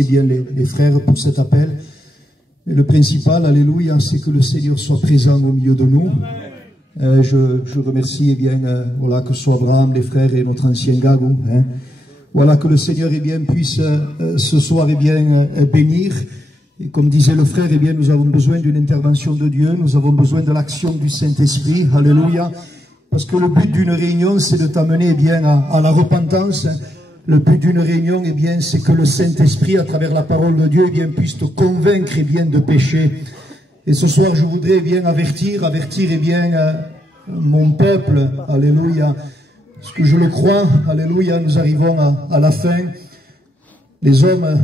Eh bien, les frères pour cet appel. Et le principal, alléluia, c'est que le Seigneur soit présent au milieu de nous. Je remercie, eh bien, voilà, que ce soit Abraham, les frères et notre ancien Gagou. Voilà, que le Seigneur, eh bien, puisse ce soir, eh bien, bénir. Et comme disait le frère, eh bien, nous avons besoin d'une intervention de Dieu. Nous avons besoin de l'action du Saint-Esprit. Alléluia. Parce que le but d'une réunion, c'est de t'amener, eh bien, à la repentance. Le but d'une réunion, eh bien, c'est que le Saint-Esprit, à travers la parole de Dieu, eh bien, puisse te convaincre, eh bien, de pécher. Et ce soir, je voudrais, eh bien, avertir, eh bien, mon peuple, alléluia. Parce que je le crois, alléluia, nous arrivons à la fin. Les hommes,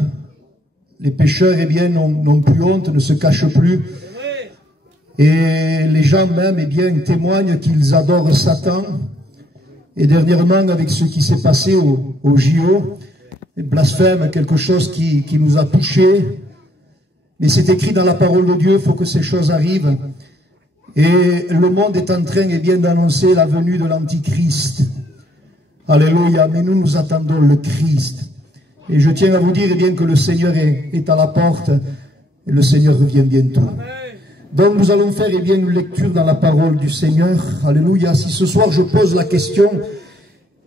les pécheurs, eh bien, n'ont plus honte, ne se cachent plus. Et les gens même, eh bien, témoignent qu'ils adorent Satan. Et dernièrement, avec ce qui s'est passé au JO, blasphème, quelque chose qui nous a touchés. Mais c'est écrit dans la parole de Dieu, il faut que ces choses arrivent. Et le monde est en train, eh bien, d'annoncer la venue de l'Antichrist. Alléluia, mais nous attendons le Christ. Et je tiens à vous dire, eh bien, que le Seigneur est à la porte, et le Seigneur revient bientôt. Donc nous allons faire, eh bien, une lecture dans la parole du Seigneur. Alléluia. Si ce soir je pose la question,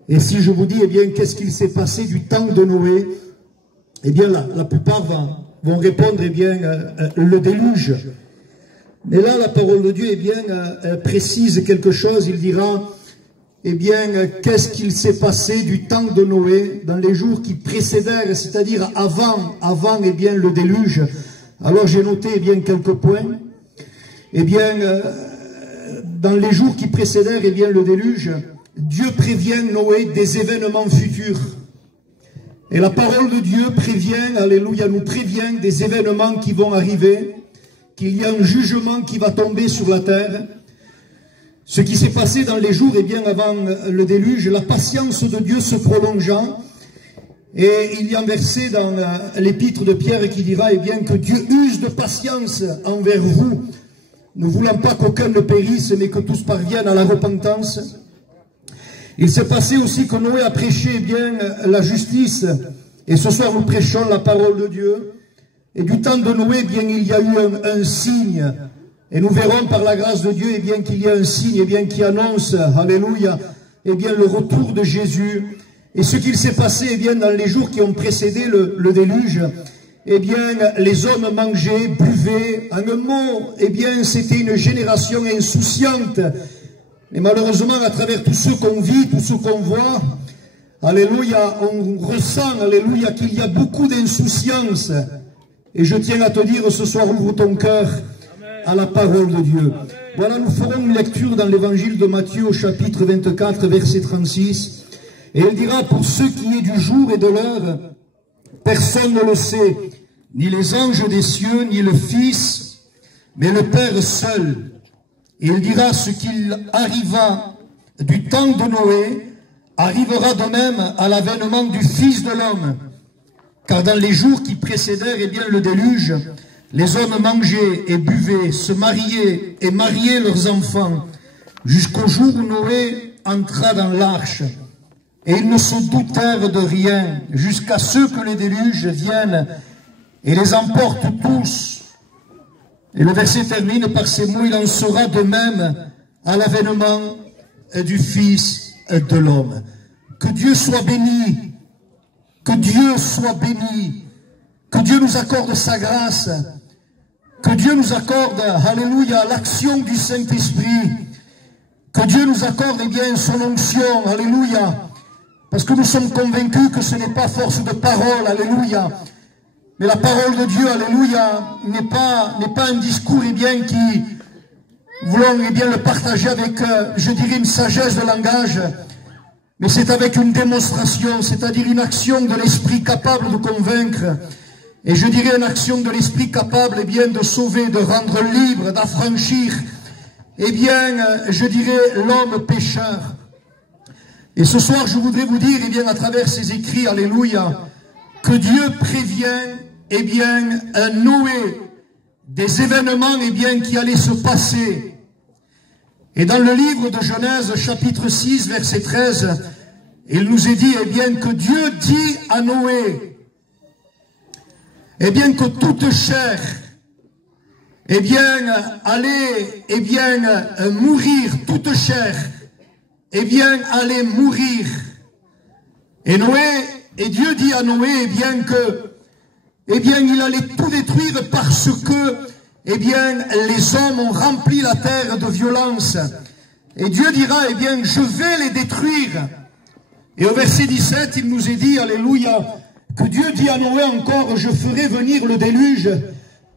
et si je vous dis, eh bien, qu'est-ce qu'il s'est passé du temps de Noé, eh bien, la plupart vont répondre, eh bien, le déluge. Mais là, la parole de Dieu, eh bien, précise quelque chose. Il dira, eh bien, qu'est-ce qu'il s'est passé du temps de Noé dans les jours qui précédèrent, c'est-à-dire avant, eh bien, le déluge. Alors j'ai noté, eh bien, quelques points. Eh bien, dans les jours qui précédèrent, eh bien, le déluge, Dieu prévient Noé des événements futurs. Et la parole de Dieu prévient, alléluia, nous prévient des événements qui vont arriver, qu'il y a un jugement qui va tomber sur la terre. Ce qui s'est passé dans les jours, eh bien, avant le déluge, la patience de Dieu se prolongeant. Et il y a un verset dans l'épître de Pierre qui dira, eh bien, que Dieu use de patience envers vous, ne voulant pas qu'aucun ne périsse, mais que tous parviennent à la repentance. Il s'est passé aussi que Noé a prêché, eh bien, la justice. Et ce soir, nous prêchons la parole de Dieu. Et du temps de Noé, eh bien, il y a eu un signe. Et nous verrons par la grâce de Dieu, eh bien, qu'il y a un signe, eh bien, qui annonce, alléluia, eh bien, le retour de Jésus. Et ce qu'il s'est passé, eh bien, dans les jours qui ont précédé le déluge, eh bien, les hommes mangeaient, buvaient. En un mot, eh bien, c'était une génération insouciante. Et malheureusement, à travers tout ce qu'on vit, tout ce qu'on voit, alléluia, on ressent, alléluia, qu'il y a beaucoup d'insouciance. Et je tiens à te dire ce soir, ouvre ton cœur à la parole de Dieu. Voilà, nous ferons une lecture dans l'évangile de Matthieu au chapitre 24, verset 36. Et il dira, pour ce qui est du jour et de l'heure, personne ne le sait, ni les anges des cieux, ni le Fils, mais le Père seul. Et il dira, ce qu'il arriva du temps de Noé, arrivera de même à l'avènement du Fils de l'homme. Car dans les jours qui précédèrent, eh bien, le déluge, les hommes mangeaient et buvaient, se mariaient et mariaient leurs enfants, jusqu'au jour où Noé entra dans l'arche. Et ils ne se doutèrent de rien, jusqu'à ce que les déluges viennent et les emportent tous. Et le verset termine par ces mots, il en sera de même à l'avènement du Fils de l'homme. Que Dieu soit béni, que Dieu soit béni, que Dieu nous accorde sa grâce, que Dieu nous accorde, alléluia, l'action du Saint-Esprit, que Dieu nous accorde, eh bien, son onction, alléluia. Parce que nous sommes convaincus que ce n'est pas force de parole, alléluia. Mais la parole de Dieu, alléluia, n'est pas un discours, eh bien, qui voulons, eh bien, le partager avec, je dirais, une sagesse de langage. Mais c'est avec une démonstration, c'est-à-dire une action de l'esprit capable de convaincre. Et je dirais une action de l'esprit capable, eh bien, de sauver, de rendre libre, d'affranchir, eh bien, je dirais, l'homme pécheur. Et ce soir, je voudrais vous dire, eh bien, à travers ces écrits, alléluia, que Dieu prévient, eh bien, un Noé, des événements, eh bien, qui allaient se passer. Et dans le livre de Genèse, chapitre 6, verset 13, il nous est dit, eh bien, que Dieu dit à Noé, eh bien que toute chair, eh bien allait, eh bien mourir, toute chair, eh bien allait mourir. Et Dieu dit à Noé, eh bien que, eh bien il allait tout détruire parce que, eh bien les hommes ont rempli la terre de violence. Et Dieu dira, eh bien je vais les détruire. Et au verset 17, il nous est dit, alléluia, que Dieu dit à Noé encore, je ferai venir le déluge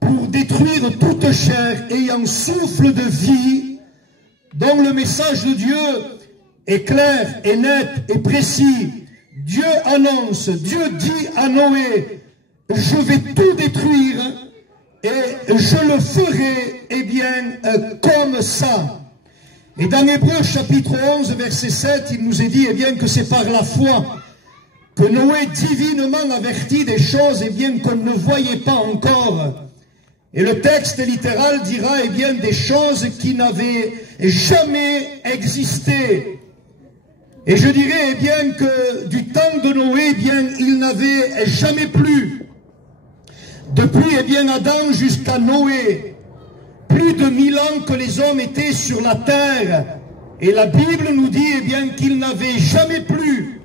pour détruire toute chair ayant souffle de vie, dont le message de Dieu est clair, est net, et précis. Dieu annonce, Dieu dit à Noé, je vais tout détruire et je le ferai, eh bien, comme ça. Et dans Hébreux chapitre 11, verset 7, il nous est dit, eh bien, que c'est par la foi que Noé divinement avertit des choses, eh bien, qu'on ne voyait pas encore. Et le texte littéral dira, eh bien, des choses qui n'avaient jamais existé. Et je dirais, eh bien, que du temps de Noé, eh bien, il n'avait jamais plu. Depuis, eh bien, Adam jusqu'à Noé, plus de 1000 ans que les hommes étaient sur la terre. Et la Bible nous dit, eh bien, qu'il n'avait jamais plu.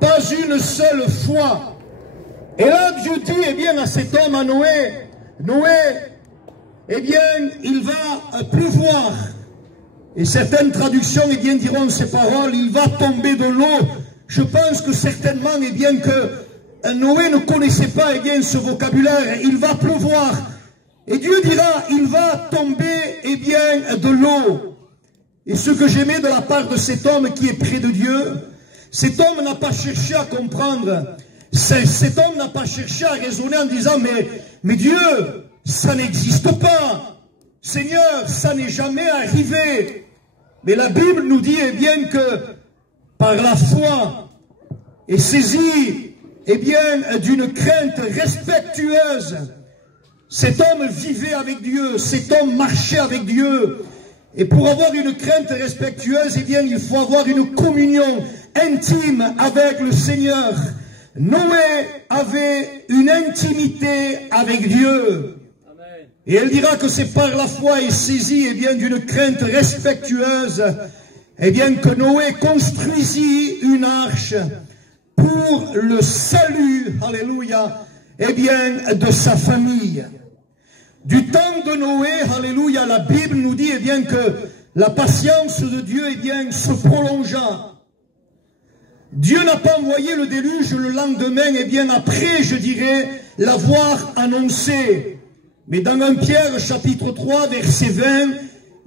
Pas une seule fois. Et là, Dieu dit, eh bien, à cet homme, à Noé, Noé, eh bien, il va pleuvoir. Et certaines traductions, eh bien, diront ces paroles, il va tomber de l'eau. Je pense que certainement, eh bien, que Noé ne connaissait pas, eh bien, ce vocabulaire. Il va pleuvoir. Et Dieu dira, il va tomber, eh bien, de l'eau. Et ce que j'aimais de la part de cet homme qui est près de Dieu, cet homme n'a pas cherché à comprendre. Cet homme n'a pas cherché à raisonner en disant, mais Dieu, ça n'existe pas. Seigneur, ça n'est jamais arrivé. Mais la Bible nous dit, eh bien, que par la foi, est saisi, eh bien, d'une crainte respectueuse, cet homme vivait avec Dieu, cet homme marchait avec Dieu. Et pour avoir une crainte respectueuse, eh bien, il faut avoir une communion intime avec le Seigneur. Noé avait une intimité avec Dieu. Et elle dira que c'est par la foi et saisi, eh bien, d'une crainte respectueuse, eh bien, que Noé construisit une arche pour le salut, alléluia, eh bien, de sa famille. Du temps de Noé, alléluia, la Bible nous dit, eh bien, que la patience de Dieu, eh bien, se prolongea. Dieu n'a pas envoyé le déluge le lendemain, eh bien, après, je dirais, l'avoir annoncé. Mais dans 1 Pierre, chapitre 3, verset 20,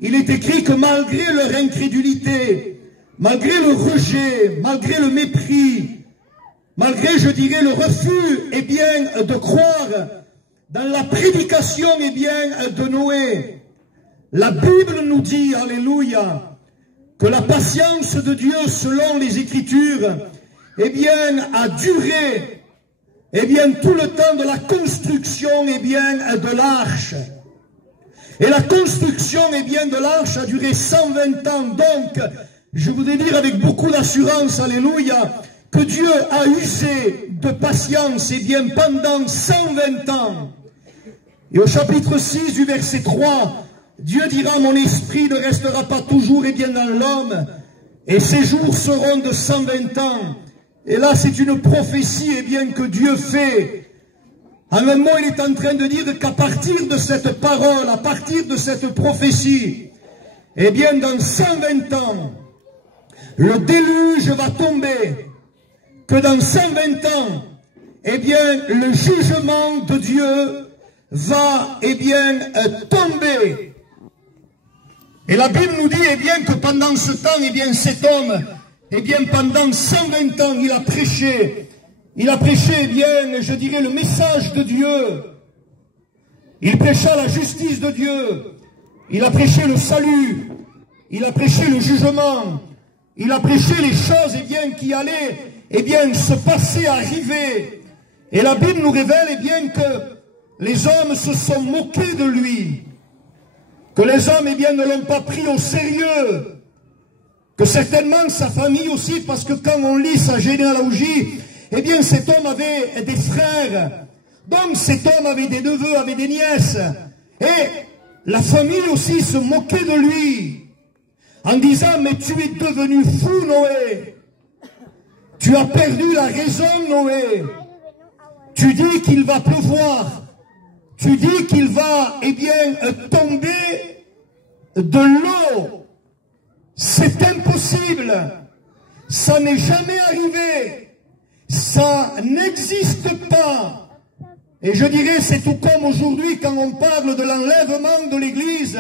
il est écrit que malgré leur incrédulité, malgré le rejet, malgré le mépris, malgré, je dirais, le refus, eh bien, de croire dans la prédication, eh bien, de Noé, la Bible nous dit, alléluia, que la patience de Dieu, selon les Écritures, eh bien, a duré, eh bien, tout le temps de la construction, eh bien, de l'arche. Et la construction, eh bien, de l'arche a duré 120 ans. Donc, je voudrais dire avec beaucoup d'assurance, alléluia, que Dieu a usé de patience, eh bien, pendant 120 ans. Et au chapitre 6 du verset 3, Dieu dira, mon esprit ne restera pas toujours, eh bien, dans l'homme, et ses jours seront de 120 ans. Et là, c'est une prophétie, eh bien, que Dieu fait. En un mot, il est en train de dire qu'à partir de cette parole, à partir de cette prophétie, eh bien, dans 120 ans, le déluge va tomber. Que dans 120 ans, eh bien, le jugement de Dieu va, eh bien, tomber. Et la Bible nous dit, eh bien, que pendant ce temps, eh bien, cet homme, eh bien, pendant 120 ans, il a prêché, eh bien, je dirais, le message de Dieu. Il prêcha la justice de Dieu. Il a prêché le salut. Il a prêché le jugement. Il a prêché les choses, eh bien, qui allaient, eh bien, se passer, arriver. Et la Bible nous révèle, eh bien, que les hommes se sont moqués de lui. Que les hommes, eh bien, ne l'ont pas pris au sérieux. Que certainement sa famille aussi, parce que quand on lit sa généalogie, eh bien, cet homme avait des frères Donc cet homme avait des neveux, avait des nièces. Et la famille aussi se moquait de lui. En disant, mais tu es devenu fou, Noé. Tu as perdu la raison, Noé. Tu dis qu'il va pleuvoir. Tu dis qu'il va, eh bien, tomber de l'eau. C'est impossible. Ça n'est jamais arrivé. Ça n'existe pas. Et je dirais, c'est tout comme aujourd'hui quand on parle de l'enlèvement de l'Église,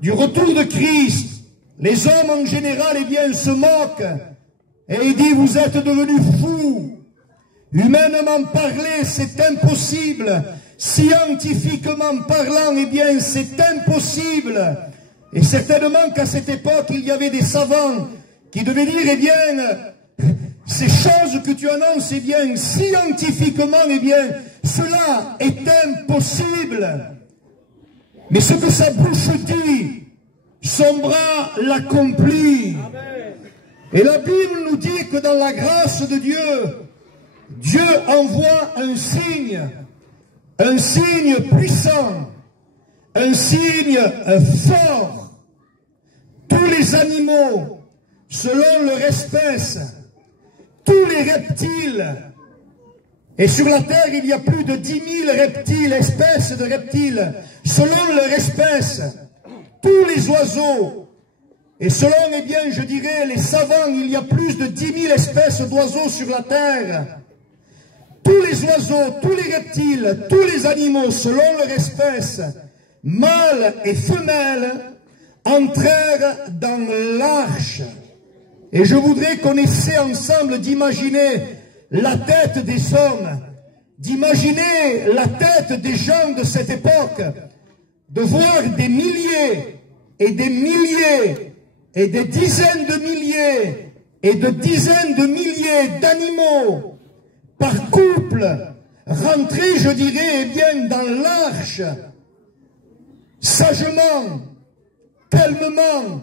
du retour de Christ. Les hommes en général, eh bien, se moquent. Et ils disent, vous êtes devenus fous. Humainement parlé, c'est impossible. Scientifiquement parlant, eh bien, c'est impossible. Et certainement qu'à cette époque, il y avait des savants qui devaient dire, eh bien, ces choses que tu annonces, eh bien, scientifiquement, eh bien, cela est impossible. Mais ce que sa bouche dit, son bras l'accomplit. Et la Bible nous dit que dans la grâce de Dieu, Dieu envoie un signe puissant, un signe fort. Tous les animaux, selon leur espèce, tous les reptiles, et sur la terre il y a plus de 10 000 reptiles, espèces de reptiles, selon leur espèce, tous les oiseaux, et selon, eh bien, je dirais, les savants, il y a plus de 10 000 espèces d'oiseaux sur la terre. Tous les oiseaux, tous les reptiles, tous les animaux, selon leur espèce, mâles et femelles, entrèrent dans l'arche. Et je voudrais qu'on essaie ensemble d'imaginer la tête des hommes, d'imaginer la tête des gens de cette époque, de voir des milliers et des milliers et des dizaines de milliers et de dizaines de milliers d'animaux par couple rentrer, je dirais, eh bien, dans l'arche, sagement, calmement,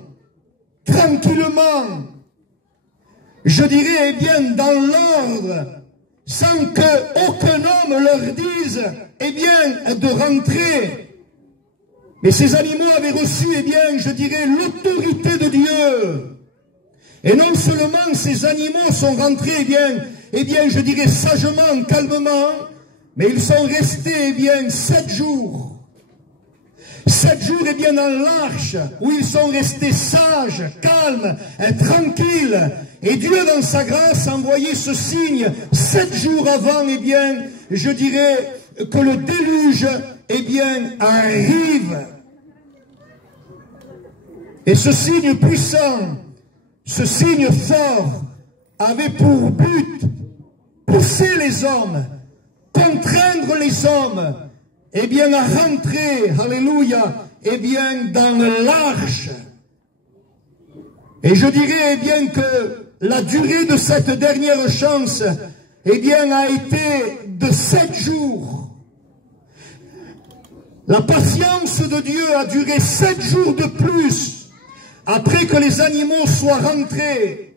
tranquillement, je dirais, eh bien, dans l'ordre, sans qu'aucun homme leur dise, eh bien, de rentrer. Mais ces animaux avaient reçu, eh bien, je dirais, l'autorité de Dieu. Et non seulement ces animaux sont rentrés, eh bien, je dirais, sagement, calmement, mais ils sont restés, eh bien, 7 jours. 7 jours, eh bien, dans l'arche, où ils sont restés sages, calmes, tranquilles. Et Dieu, dans sa grâce, a envoyé ce signe 7 jours avant, eh bien, je dirais, que le déluge, eh bien, arrive. Et ce signe puissant, ce signe fort, avait pour but pousser les hommes, contraindre les hommes, eh bien, à rentrer, alléluia, eh bien, dans l'arche. Et je dirais, eh bien, que la durée de cette dernière chance, eh bien, a été de 7 jours. La patience de Dieu a duré 7 jours de plus, après que les animaux soient rentrés.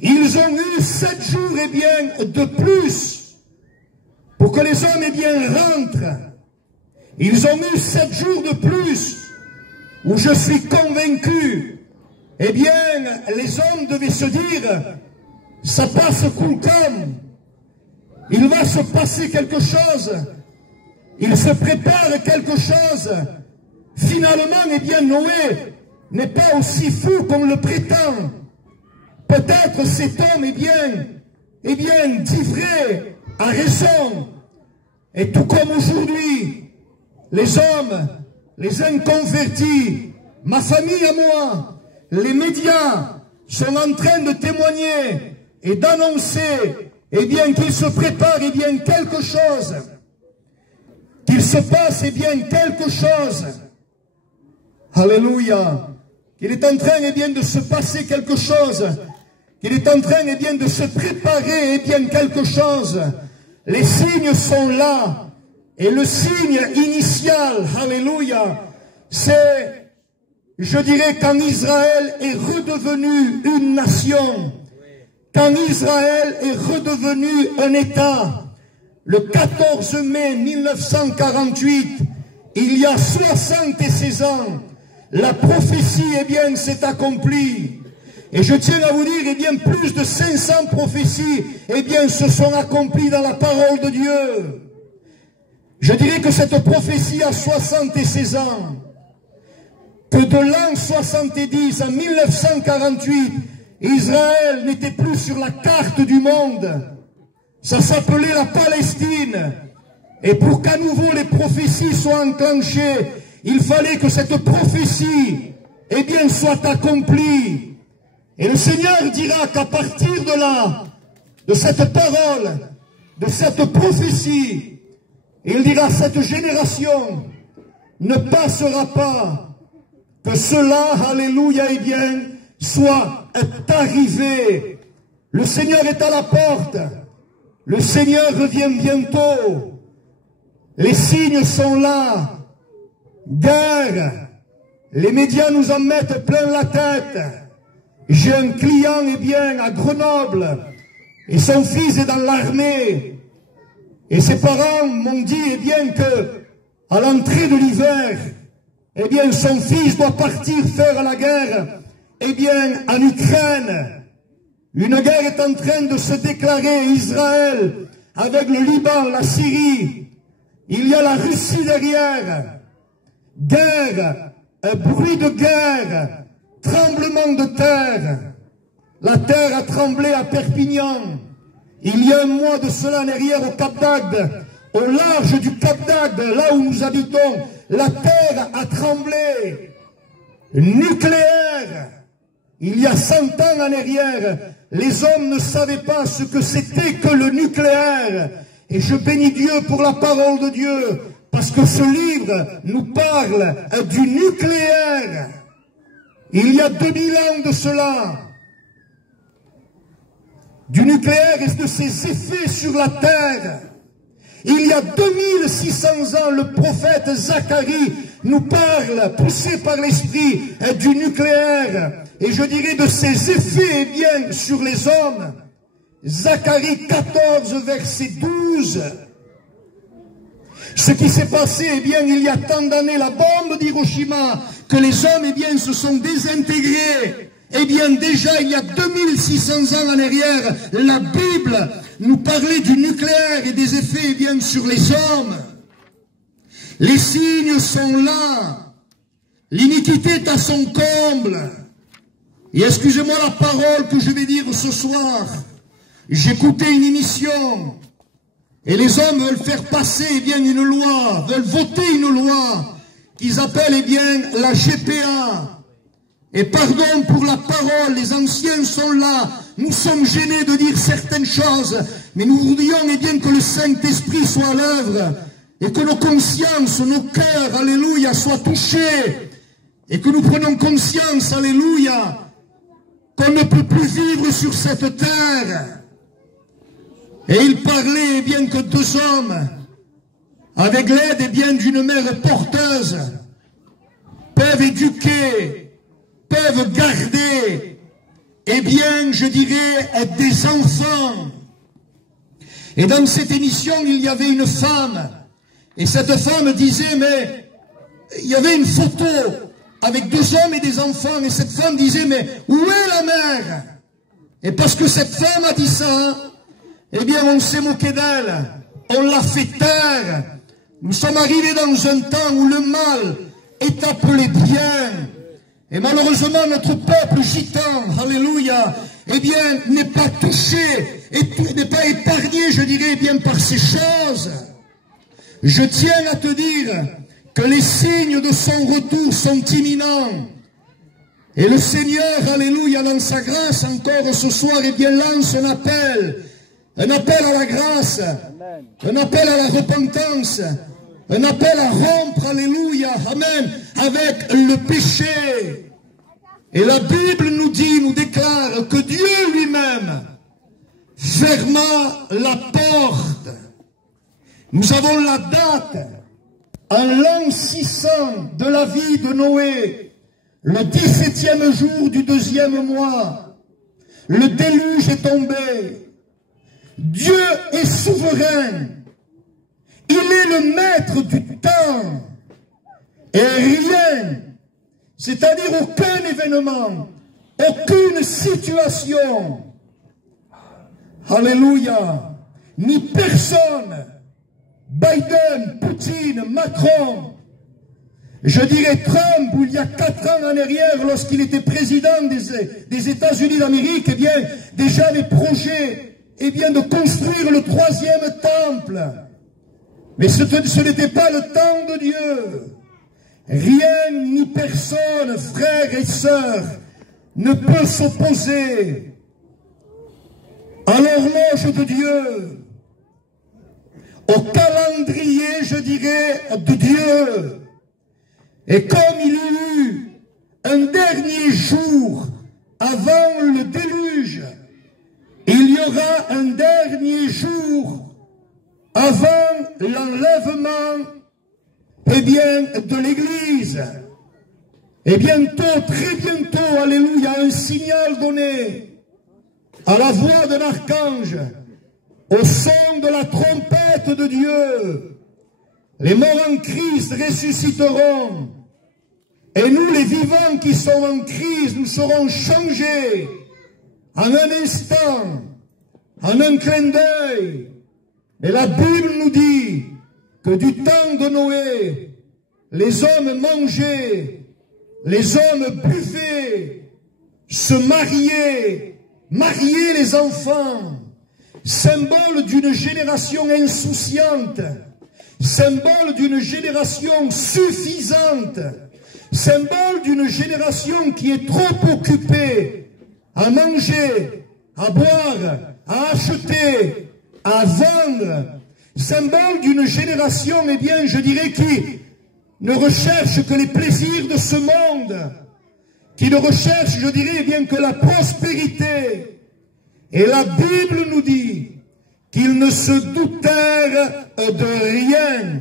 Ils ont eu 7 jours, eh bien, de plus, pour que les hommes, eh bien, rentrent. Ils ont eu 7 jours de plus, où je suis convaincu, eh bien, les hommes devaient se dire, ça passe cool comme, il va se passer quelque chose, il se prépare quelque chose. Finalement, eh bien, Noé n'est pas aussi fou qu'on le prétend. Peut-être cet homme, eh bien, dit vrai, a raison. Et tout comme aujourd'hui, les hommes, les inconvertis, ma famille à moi, les médias sont en train de témoigner et d'annoncer, eh bien, qu'il se prépare, eh bien, quelque chose, qu'il se passe, eh bien, quelque chose. Alléluia. Qu'il est en train, eh bien, de se passer quelque chose. Qu'il est en train, eh bien, de se préparer, eh bien, quelque chose. Les signes sont là. Et le signe initial, alléluia, c'est, je dirais, quand Israël est redevenu une nation, quand Israël est redevenu un État, le 14 mai 1948, il y a 76 ans, la prophétie, eh bien, s'est accomplie. Et je tiens à vous dire, eh bien, plus de 500 prophéties, eh bien, se sont accomplies dans la parole de Dieu. Je dirais que cette prophétie a 76 ans. Que de l'an 70 à 1948, Israël n'était plus sur la carte du monde. Ça s'appelait la Palestine. Et pour qu'à nouveau les prophéties soient enclenchées, il fallait que cette prophétie, eh bien, soit accomplie. Et le Seigneur dira qu'à partir de là, de cette parole, de cette prophétie, il dira, cette génération ne passera pas, que cela, alléluia, eh bien, soit arrivé. Le Seigneur est à la porte. Le Seigneur revient bientôt. Les signes sont là. Guerre. Les médias nous en mettent plein la tête. J'ai un client, eh bien, à Grenoble. Et son fils est dans l'armée. Et ses parents m'ont dit, eh bien, que à l'entrée de l'hiver, eh bien, son fils doit partir faire la guerre, eh bien, en Ukraine. Une guerre est en train de se déclarer, Israël, avec le Liban, la Syrie. Il y a la Russie derrière. Guerre, un bruit de guerre, tremblement de terre. La terre a tremblé à Perpignan. Il y a un mois de cela en arrière au Cap d'Agde, au large du Cap d'Agde, là où nous habitons, la terre a tremblé. Nucléaire. Il y a 100 ans en arrière, les hommes ne savaient pas ce que c'était que le nucléaire. Et je bénis Dieu pour la parole de Dieu, parce que ce livre nous parle du nucléaire. Il y a 2000 ans de cela, du nucléaire et de ses effets sur la terre. Il y a 2600 ans, le prophète Zacharie nous parle, poussé par l'esprit, du nucléaire. Et je dirais de ses effets, eh bien, sur les hommes. Zacharie 14, verset 12. Ce qui s'est passé, eh bien, il y a tant d'années, la bombe d'Hiroshima, que les hommes, eh bien, se sont désintégrés. Eh bien, déjà, il y a 2600 ans en arrière, la Bible nous parlait du nucléaire et des effets, eh bien, sur les hommes. Les signes sont là. L'iniquité est à son comble. Et excusez-moi la parole que je vais dire ce soir. J'écoutais une émission. Et les hommes veulent faire passer, eh bien, une loi, veulent voter une loi qu'ils appellent, eh bien, la GPA. Et pardon pour la parole, les anciens sont là, nous sommes gênés de dire certaines choses, mais nous voudrions, eh bien, que le Saint-Esprit soit à l'œuvre, et que nos consciences, nos cœurs, alléluia, soient touchés, et que nous prenions conscience, alléluia, qu'on ne peut plus vivre sur cette terre. Et il parlait, eh bien, que 2 hommes, avec l'aide, eh bien, d'une mère porteuse, peuvent éduquer, peuvent garder, eh bien, je dirais, des enfants. Et dans cette émission, il y avait une femme, et cette femme disait, mais il y avait une photo avec 2 hommes et des enfants, et cette femme disait, mais où est la mère? Et parce que cette femme a dit ça, eh bien, on s'est moqué d'elle, on l'a fait taire. Nous sommes arrivés dans un temps où le mal est appelé bien. Et malheureusement, notre peuple gitan, alléluia, eh bien, n'est pas touché, n'est pas épargné, je dirais, eh bien, par ces choses. Je tiens à te dire que les signes de son retour sont imminents. Et le Seigneur, alléluia, dans sa grâce, encore ce soir, eh bien, lance un appel à la grâce, un appel à la repentance, un appel à rompre, alléluia, amen, avec le péché. Et la Bible nous dit, nous déclare que Dieu lui-même ferma la porte. Nous avons la date, en l'an 600 de la vie de Noé, le 17e jour du 2e mois, le déluge est tombé. Dieu est souverain. le maître du temps. Et rien, c'est-à-dire aucun événement, aucune situation, alléluia, ni personne, Biden, Poutine, Macron, je dirais Trump, où il y a 4 ans en arrière, lorsqu'il était président des États-Unis d'Amérique, eh bien, déjà des projets, eh bien, de construire le 3e temple. Mais ce n'était pas le temps de Dieu. Rien ni personne, frères et sœurs, ne peut s'opposer à l'horloge de Dieu, au calendrier, je dirais, de Dieu. Et comme il y a eu un dernier jour avant le déluge, il y aura un dernier jour avant l'enlèvement, eh bien, de l'Église. Et bientôt, très bientôt, alléluia, un signal donné à la voix d'un archange, au son de la trompette de Dieu. Les morts en Christ ressusciteront. Et nous, les vivants qui sont en Christ, nous serons changés en un instant, en un clin d'œil. Et la Bible nous dit que du temps de Noé, les hommes mangeaient, les hommes buvaient, se mariaient, mariaient les enfants, symbole d'une génération insouciante, symbole d'une génération suffisante, symbole d'une génération qui est trop occupée à manger, à boire, à acheter, à vendre, symbole d'une génération, eh bien, je dirais, qui ne recherche que les plaisirs de ce monde, qui ne recherche, je dirais, eh bien, que la prospérité. Et la Bible nous dit qu'ils ne se doutèrent de rien.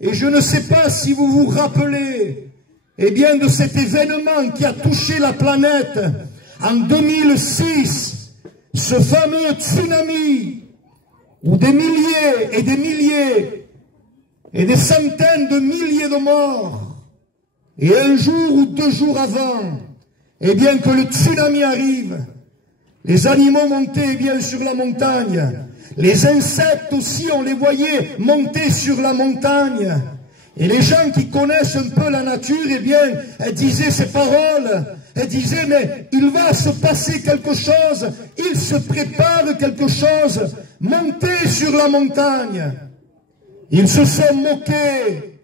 Et je ne sais pas si vous vous rappelez, eh bien, de cet événement qui a touché la planète en 2006, ce fameux tsunami, où des milliers et des milliers et des centaines de milliers de morts, et un jour ou 2 jours avant, eh bien, que le tsunami arrive, les animaux montaient, eh bien, sur la montagne, les insectes aussi, on les voyait monter sur la montagne. Et les gens qui connaissent un peu la nature, eh bien, disaient ces paroles, disaient, mais il va se passer quelque chose, il se prépare quelque chose, montez sur la montagne. Ils se sont moqués,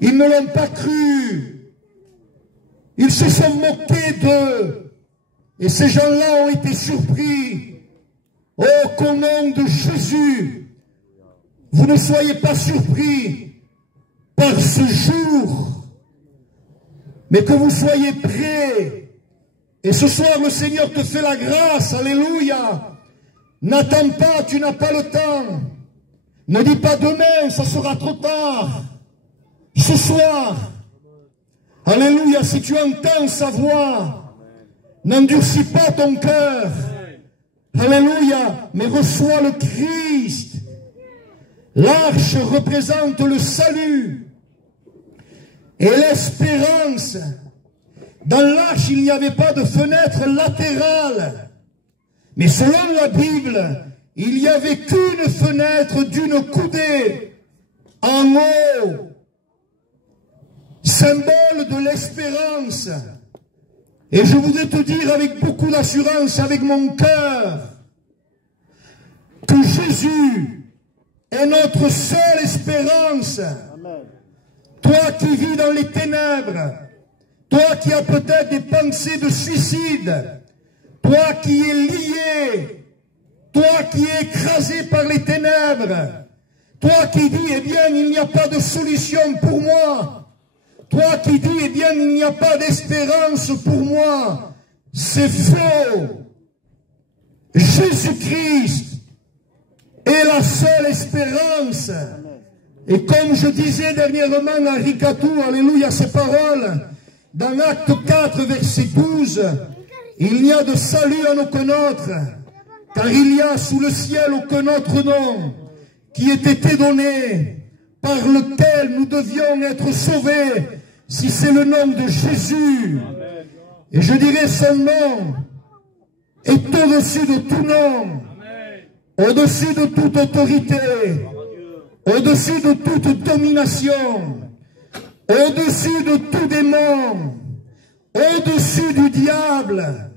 ils ne l'ont pas cru, ils se sont moqués d'eux, et ces gens-là ont été surpris. Oh, qu'au nom de Jésus, vous ne soyez pas surpris par ce jour, mais que vous soyez prêts. Et ce soir, le Seigneur te fait la grâce, alléluia. N'attends pas, tu n'as pas le temps. Ne dis pas demain, ça sera trop tard. Ce soir, alléluia, si tu entends sa voix, n'endurcis pas ton cœur. Alléluia, mais reçois le Christ. L'arche représente le salut et l'espérance. Dans l'arche, il n'y avait pas de fenêtre latérale. Mais selon la Bible, il n'y avait qu'une fenêtre d'une coudée en haut. Symbole de l'espérance. Et je voudrais te dire avec beaucoup d'assurance, avec mon cœur, que Jésus est notre seule espérance. Amen. Toi qui vis dans les ténèbres, toi qui as peut-être des pensées de suicide, toi qui es lié, toi qui es écrasé par les ténèbres, toi qui dis, eh bien, il n'y a pas de solution pour moi, toi qui dis, eh bien, il n'y a pas d'espérance pour moi, c'est faux. Jésus-Christ est la seule espérance. Et comme je disais dernièrement à Rikatou, alléluia, ces paroles, dans Acte 4, verset 12, il n'y a de salut en aucun autre, car il y a sous le ciel aucun autre nom qui ait été donné, par lequel nous devions être sauvés, si c'est le nom de Jésus. Et je dirais son nom est au-dessus de tout nom, au-dessus de toute autorité, au-dessus de toute domination, au-dessus de tout démon, au-dessus du diable,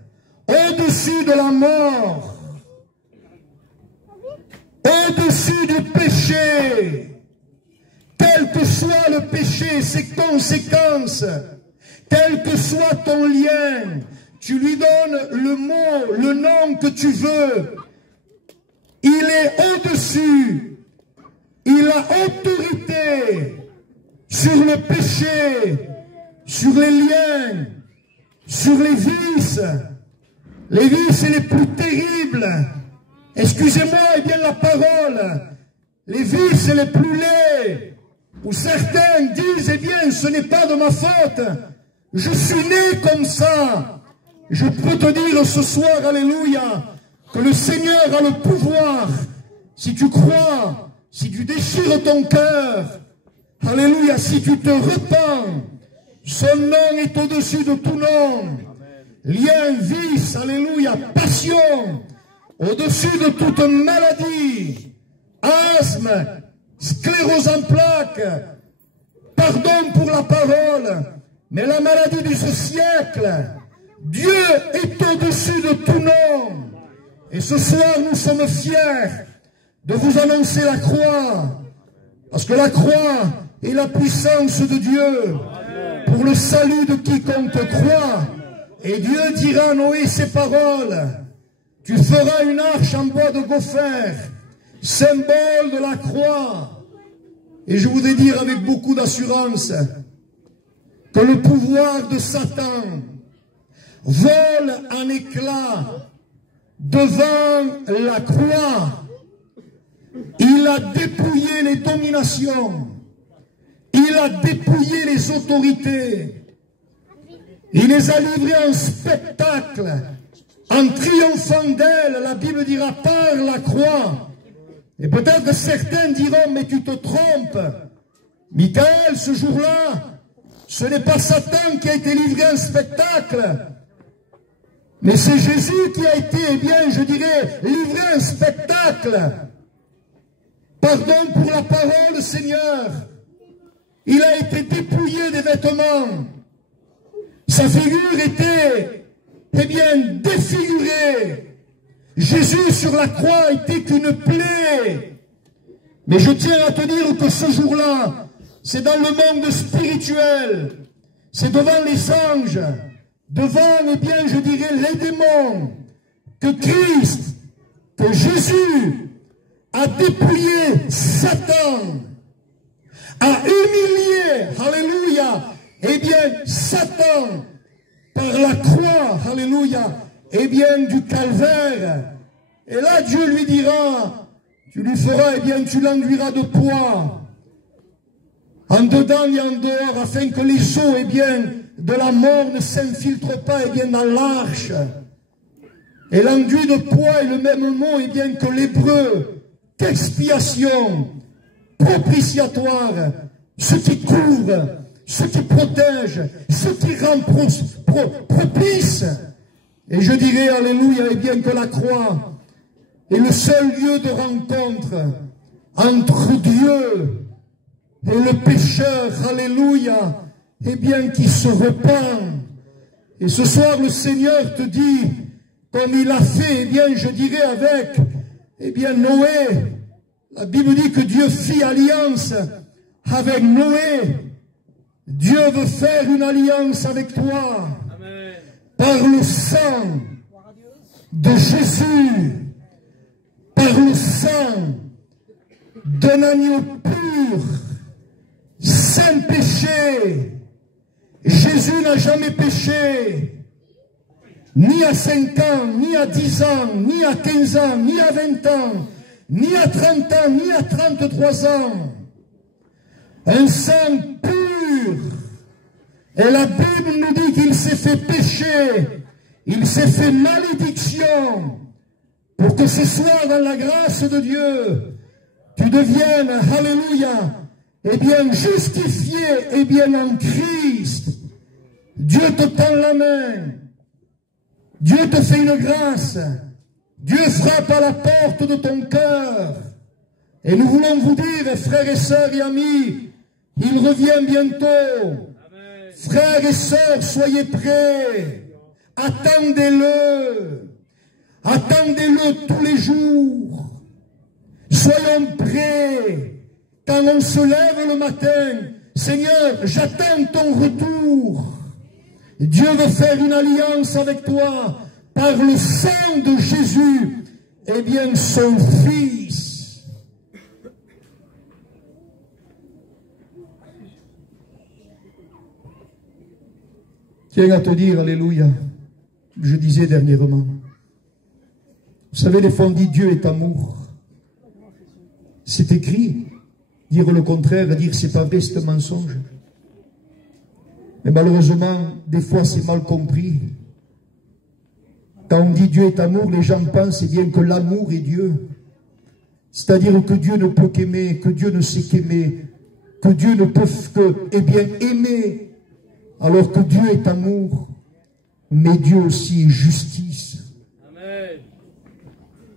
au-dessus de la mort, au-dessus du péché. Quel que soit le péché, ses conséquences, quel que soit ton lien, tu lui donnes le mot, le nom que tu veux. Il est au-dessus. Il a autorité sur le péché, sur les liens, sur les vices les plus terribles. Excusez-moi, eh bien la parole, les vices les plus laids, où certains disent, eh bien, ce n'est pas de ma faute, je suis né comme ça. Je peux te dire ce soir, alléluia, que le Seigneur a le pouvoir, si tu crois, si tu déchires ton cœur, alléluia, si tu te repens, son nom est au-dessus de tout nom. Lien, vice, alléluia, passion, au-dessus de toute maladie, asthme, sclérose en plaques, pardon pour la parole, mais la maladie de ce siècle, Dieu est au-dessus de tout nom. Et ce soir, nous sommes fiers de vous annoncer la croix, parce que la croix est la puissance de Dieu pour le salut de quiconque croit. Et Dieu dira à Noé ces paroles: tu feras une arche en bois de gopher, symbole de la croix. Et je voudrais dire avec beaucoup d'assurance que le pouvoir de Satan vole en éclats devant la croix. Il a dépouillé les dominations, il a dépouillé les autorités, il les a livrées en spectacle, en triomphant d'elles. La Bible dira par la croix. Et peut-être que certains diront, mais tu te trompes, Michael, ce jour-là, ce n'est pas Satan qui a été livré en spectacle, mais c'est Jésus qui a été, eh bien, je dirais, livré en spectacle. Pardon pour la parole, Seigneur. Il a été dépouillé des vêtements. Sa figure était, eh bien, défigurée. Jésus sur la croix était qu'une plaie. Mais je tiens à te dire que ce jour-là, c'est dans le monde spirituel, c'est devant les anges, devant, eh bien, je dirais, les démons, que Christ, que Jésus a dépouillé Satan, a humilié, alléluia, eh bien, Satan, par la croix, alléluia, eh bien, du calvaire. Et là, Dieu lui dira, tu lui feras, eh bien, tu l'enduiras de poids, en dedans et en dehors, afin que les eaux, eh bien, de la mort ne s'infiltrent pas, eh bien, dans l'arche. Et l'enduit de poids est le même mot, eh bien, que l'hébreu, qu'expiation, propitiatoire, ce qui couvre, ce qui protège, ce qui rend propice. Et je dirais, alléluia, eh bien, que la croix est le seul lieu de rencontre entre Dieu et le pécheur, alléluia, eh bien, qui se repent. Et ce soir, le Seigneur te dit, comme il a fait, eh bien, je dirais avec, eh bien, Noé. La Bible dit que Dieu fit alliance avec Noé. Dieu veut faire une alliance avec toi. Amen. Par le sang de Jésus, par le sang d'un agneau pur, sans péché. Jésus n'a jamais péché, ni à 5 ans, ni à 10 ans, ni à 15 ans, ni à 20 ans, ni à 30 ans, ni à 33 ans. Un sang pur. Et la Bible nous dit qu'il s'est fait péché, il s'est fait malédiction, pour que ce soit dans la grâce de Dieu, tu deviennes, alléluia, eh bien justifié, eh bien en Christ. Dieu te tend la main. Dieu te fait une grâce. Dieu frappe à la porte de ton cœur. Et nous voulons vous dire, frères et sœurs et amis, il revient bientôt. Amen. Frères et sœurs, soyez prêts. Attendez-le. Attendez-le tous les jours. Soyons prêts. Quand on se lève le matin, Seigneur, j'attends ton retour. Dieu veut faire une alliance avec toi par le sang de Jésus, eh bien son Fils. Tiens à te dire, alléluia, je disais dernièrement, vous savez, des fois on dit Dieu est amour. C'est écrit. Dire le contraire, dire c'est pas vrai, c'est un mensonge. Mais malheureusement, des fois c'est mal compris. Quand on dit Dieu est amour, les gens pensent bien que l'amour est Dieu. C'est-à-dire que Dieu ne peut qu'aimer, que Dieu ne sait qu'aimer, que Dieu ne peut que, eh bien, aimer, alors que Dieu est amour, mais Dieu aussi est justice. Amen.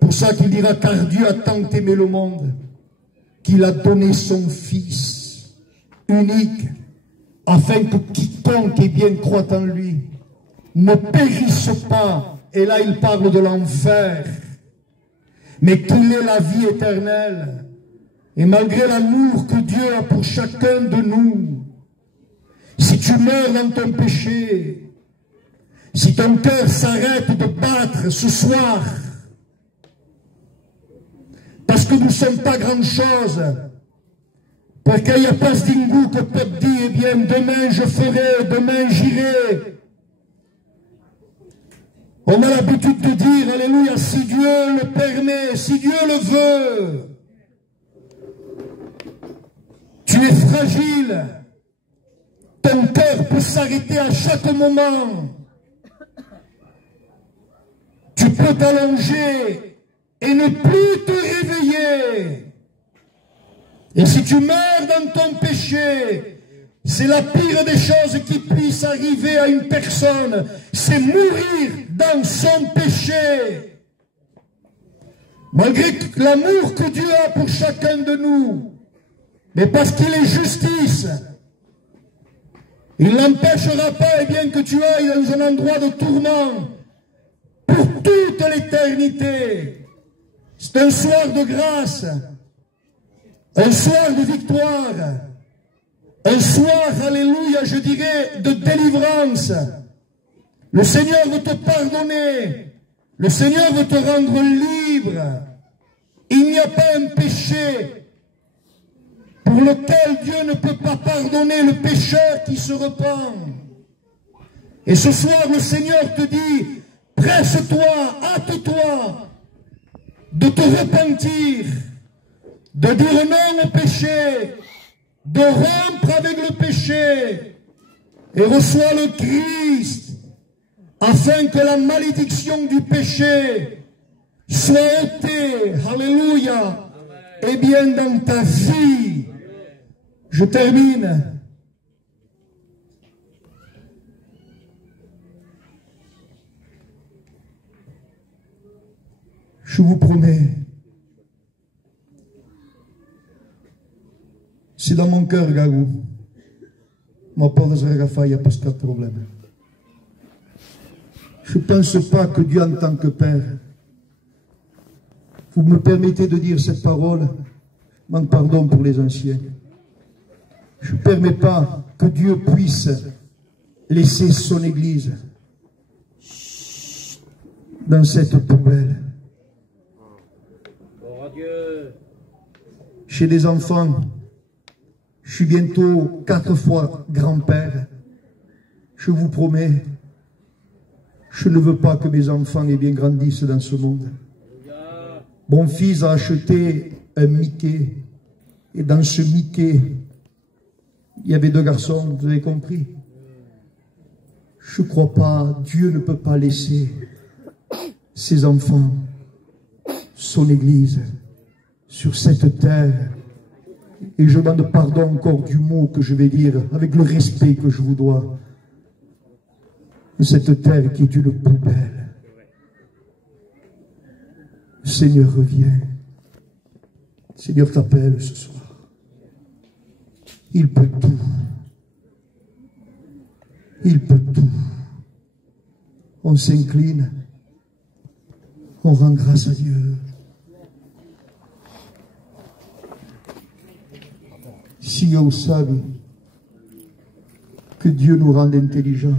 Pour ça qu'il dira, car Dieu a tant aimé le monde, qu'il a donné son Fils unique, afin que quiconque est bien croit en lui ne périsse pas, et là il parle de l'enfer, mais qu'il ait la vie éternelle. Et malgré l'amour que Dieu a pour chacun de nous, si tu meurs dans ton péché, si ton cœur s'arrête de battre ce soir, parce que nous ne sommes pas grand-chose, parce qu'il n'y a pas ce dingou que Pep dit, eh bien, demain je ferai, demain j'irai. On a l'habitude de dire, alléluia, si Dieu le permet, si Dieu le veut. Tu es fragile. Ton cœur peut s'arrêter à chaque moment. Tu peux t'allonger et ne plus te réveiller. Et si tu meurs dans ton péché, c'est la pire des choses qui puisse arriver à une personne. C'est mourir dans son péché. Malgré l'amour que Dieu a pour chacun de nous, mais parce qu'il est justice, il n'empêchera pas, eh bien, que tu ailles dans un endroit de tourment pour toute l'éternité. C'est un soir de grâce, un soir de victoire, un soir, alléluia, je dirais, de délivrance. Le Seigneur veut te pardonner, le Seigneur veut te rendre libre. Il n'y a pas un péché pour lequel Dieu ne peut pas pardonner le pécheur qui se repent. Et ce soir, le Seigneur te dit, presse-toi, hâte-toi de te repentir, de dire non au péché, de rompre avec le péché, et reçois le Christ, afin que la malédiction du péché soit ôtée, alléluia, et bien dans ta vie. Je termine. Je vous promets, c'est dans mon cœur, Gagou. Ma pauvre Zagafa, il n'y a pas de problème. Je ne pense pas que Dieu, en tant que Père, vous me permettez de dire cette parole, manque pardon pour les anciens. Je ne permets pas que Dieu puisse laisser son Église dans cette poubelle. Chez des enfants, je suis bientôt 4 fois grand-père. Je vous promets, je ne veux pas que mes enfants aient bien grandissent dans ce monde. Mon fils a acheté un Mickey. Et dans ce Mickey, il y avait 2 garçons, vous avez compris? Je ne crois pas, Dieu ne peut pas laisser ses enfants, son Église, sur cette terre. Et je demande pardon encore du mot que je vais dire, avec le respect que je vous dois. Cette terre qui est une poubelle. Seigneur, reviens. Seigneur t'appelle ce soir. Il peut tout. Il peut tout. On s'incline. On rend grâce à Dieu. Si vous savez que Dieu nous rende intelligents.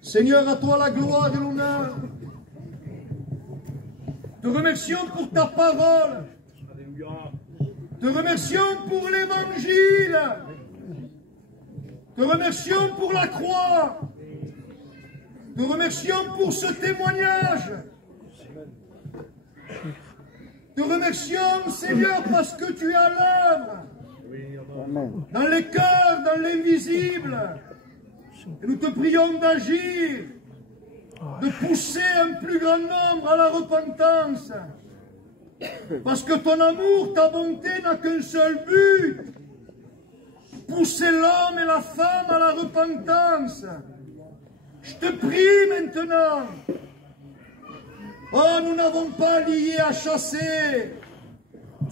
Seigneur, à toi la gloire et l'honneur. Te remercions pour ta parole. Te remercions pour l'évangile. Te remercions pour la croix. Te remercions pour ce témoignage. Te remercions, Seigneur, parce que tu es à l'œuvre. Dans les cœurs, dans l'invisible. Et nous te prions d'agir, de pousser un plus grand nombre à la repentance. Parce que ton amour, ta bonté n'a qu'un seul but. Pousser l'homme et la femme à la repentance. Je te prie maintenant. Oh, nous n'avons pas lié à chasser.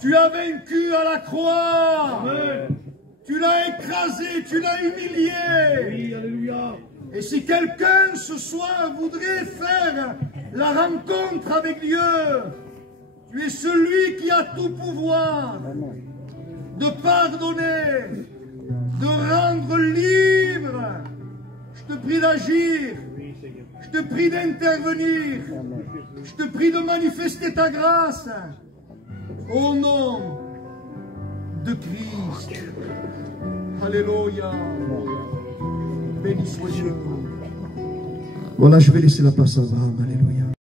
Tu as vaincu à la croix. Amen. Tu l'as écrasé, tu l'as humilié. Oui, alléluia. Et si quelqu'un ce soir voudrait faire la rencontre avec Dieu, tu es celui qui a tout pouvoir de pardonner, de rendre libre. Je te prie d'agir. Je te prie d'intervenir. Je te prie de manifester ta grâce. Au nom de Christ. Alléluia. Béni soit Dieu. Voilà, je vais laisser la place à Abraham. Alléluia.